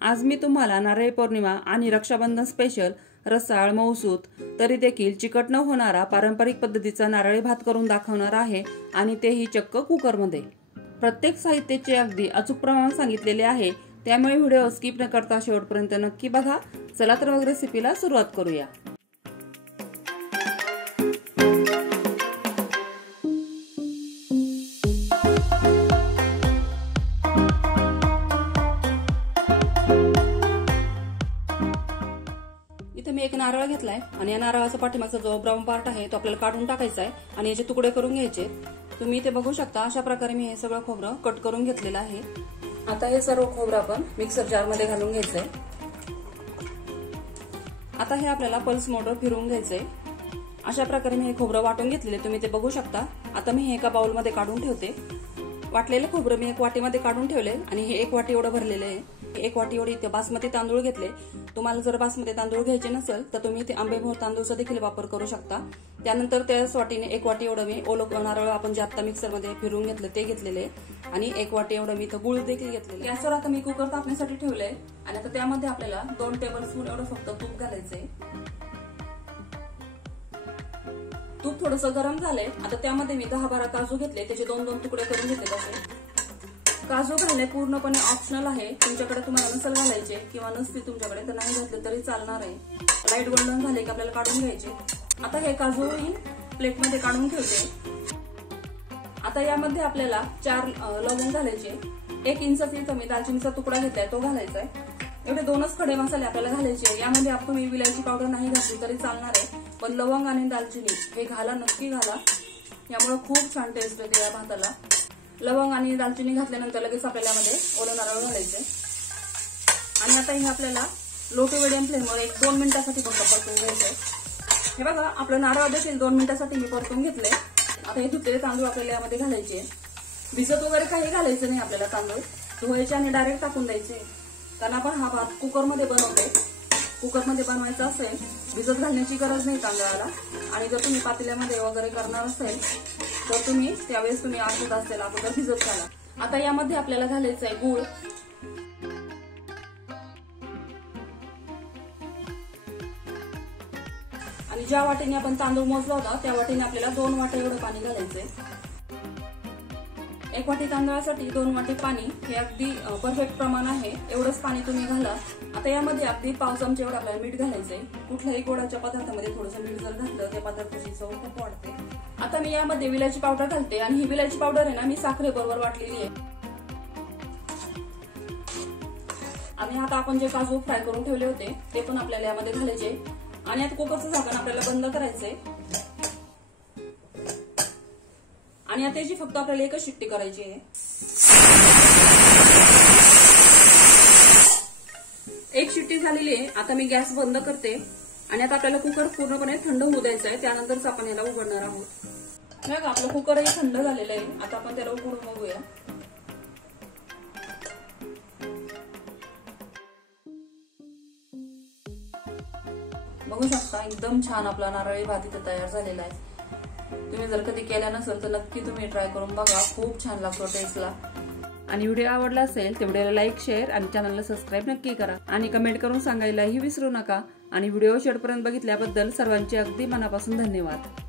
आज मी तुम्हाला नारळी पौर्णिमा आणि रक्षाबंधन स्पेशल रसाळ मऊसूत तरी देखील चिकट न होणारा पारंपरिक पद्धतीचा नारळी भात करून दाखवणार आहे आणि तेही चक्क कुकरमध्ये। प्रत्येक साहित्याचे अगदी अचूक प्रमाण सांगितलेले आहे, त्यामुळे व्हिडिओ स्किप न करता शेवटपर्यंत नक्की बघा। चला तर मग रेसिपीला सुरुवात करूया। इथे मी एक नारळ घेतलाय आणि या नारळाचा पाठीमागचा जो ब्राऊन पार्ट आहे तो आपल्याला काढून टाकायचा आहे आणि याचे तुकडे करून घ्यायचे। तुम्ही इथे बघू शकता अशा प्रकारे मी हे सगळं खोबरं कट करून घेतलेलं आहे। आता हे सर्व खोबरं आपण मिक्सर जार मध्ये घालून घ्यायचंय। आता हे आपल्याला पल्स मोटर फिरवून घ्यायचंय। अशा प्रकारे मी हे खोबरं वाटून घेतलेले तुम्ही ते बघू शकता। आता मी हे एका बाउल मध्ये काढून ठेवते। वाटलेले खोबरं मी एक वाटीमध्ये काढून ठेवले आणि हे एक वाटी एवढं भरलेले आहे। एक वाटी एवढी इथे बासमती तांदूळ घेतले। तुम्हाला जर बासमती तांदूळ घ्यायचे नसेल तर तुम्ही इथे आंबेमोहोर तांदूळचा देखील वापर करू शकता। त्यानंतर त्याच वाटीने एक वाटी एवढं मी ओलं नारळ आपण जे आता मिक्सर मध्ये फिरवून घेतलं ते घेतलेले आणि एक वाटी एवढं मी इथं गुळ देखील घेतलेले। गॅसवर आता मी कुकर तापण्यासाठी ठेवलंय आणि आता त्यामध्ये आपल्याला 2 टेबलस्पून एवढं फक्त तूप घालायचंय। तूप थोडंसं गरम झालंय। आता त्यामध्ये मी 10-12 काजू घेतले, त्याचे 2-2 तुकडे करून घेतले तसे। काजू घालणे पूर्णपणे ऑप्शनल आहे, तुमच्याकडे तुम्हाला नसेल घालायचे किंवा नसतील तुमच्याकडे तर नाही घातले तरी चालणार आहे। लाईट गोल्डन झाले की आपल्याला काढून घ्यायचे। आता हे काजू प्लेटमध्ये काढून ठेवते। आता यामध्ये आपल्याला 4 लवंग घालायचे। 1 इंचाचा इथं मी दालचिनीचा तुकडा घेतलाय तो घालायचा आहे। एवढे 2च खडे मसाले आपल्याला घालायचे। यामध्ये आपण विलायची पावडर नाही घातली तरी चालणार आहे, पण लवंग आणि दालचिनी हे घाला, नक्की घाला, यामुळे खूप छान टेस्ट येते या भाताला। लवंग आणि दालचिनी घातल्यानंतर लगेच आपल्याला यामध्ये ओलं नारळ घालायचे आणि आता हे आपल्याला लो टू मिडियम फ्लेमवर 1-2 मिनिटांसाठी फक्त परतून घ्यायचंय। हे बघा आपलं नारळ देखील 2 मिनिटांसाठी मी परतून घेतले। आता हे धुतलेले तांदूळ आपल्याला यामध्ये घालायचे। भिजत वगैरे काही घालायचं नाही आपल्याला, तांदूळ धुवायचे आणि डायरेक्ट टाकून द्यायचे, कारण आपण हा भात कुकरमध्ये बनवतोय। कुकरमध्ये बनवायचा असेल भिजत घालण्याची गरज नाही तांदळाला। आणि जर तुम्ही पातेल्यामध्ये वगैरे करणार असेल तर तुम्ही त्यावेळेस तुम्ही 8 तास त्याला अगोदर भिजत घाला। आता यामध्ये आपल्याला घालायचं आहे गूळ। आणि ज्या वाटीने आपण तांदूळ मोजला होता त्या वाटीने आपल्याला 2 वाट्या एवढं पाणी घालायचंय। 1 वाटी तांदळासाठी 2 वाटी पाणी हे अगदी परफेक्ट प्रमाण आहे, एवढंच पाणी तुम्ही घाला। आता यामध्ये अगदी पाव चमचा एवढं आपल्याला मीठ घालायचंय। कुठल्याही गोडाच्या पदार्थामध्ये थोडंसं मीठ जर घातलं त्या पदार्थाची चव खूप वाढते। आता मी यामध्ये विलायची पावडर घालते आणि ही विलायची पावडर आहे ना मी साखरेबरोबर वाटलेली आहे। आणि आता आपण जे काजू फ्राय करून ठेवले होते ते पण आपल्याला यामध्ये घालायचे आणि आता कुकरचं झाकण आपल्याला बंद करायचंय आणि आता याची फक्त आपल्याला एकच शिट्टी करायची आहे। एक शिट्टी झालेली आहे। आता मी गॅस बंद करते आणि आता आपल्याला कुकर पूर्णपणे थंड होऊ द्यायचा आहे, त्यानंतरच आपण याला उघडणार आहोत। बघा आपलं कुकरही थंड झालेलं आहे। आता आपण त्याला उघडून बघूया। बघू शकता एकदम छान आपला नारळी भात इथे तयार झालेला आहे। तुम्ही जर कधी केला नसेल तर नक्की तुम्ही ट्राय करून बघा, खूप छान लागतो टेस्टला। आणि व्हिडिओ आवडला असेल तर व्हिडिओला लाईक, शेअर आणि चॅनलला सबस्क्राईब नक्की करा आणि कमेंट करून सांगायलाही विसरू नका। आणि व्हिडिओ शेवटपर्यंत बघितल्याबद्दल सर्वांचे अगदी मनापासून धन्यवाद।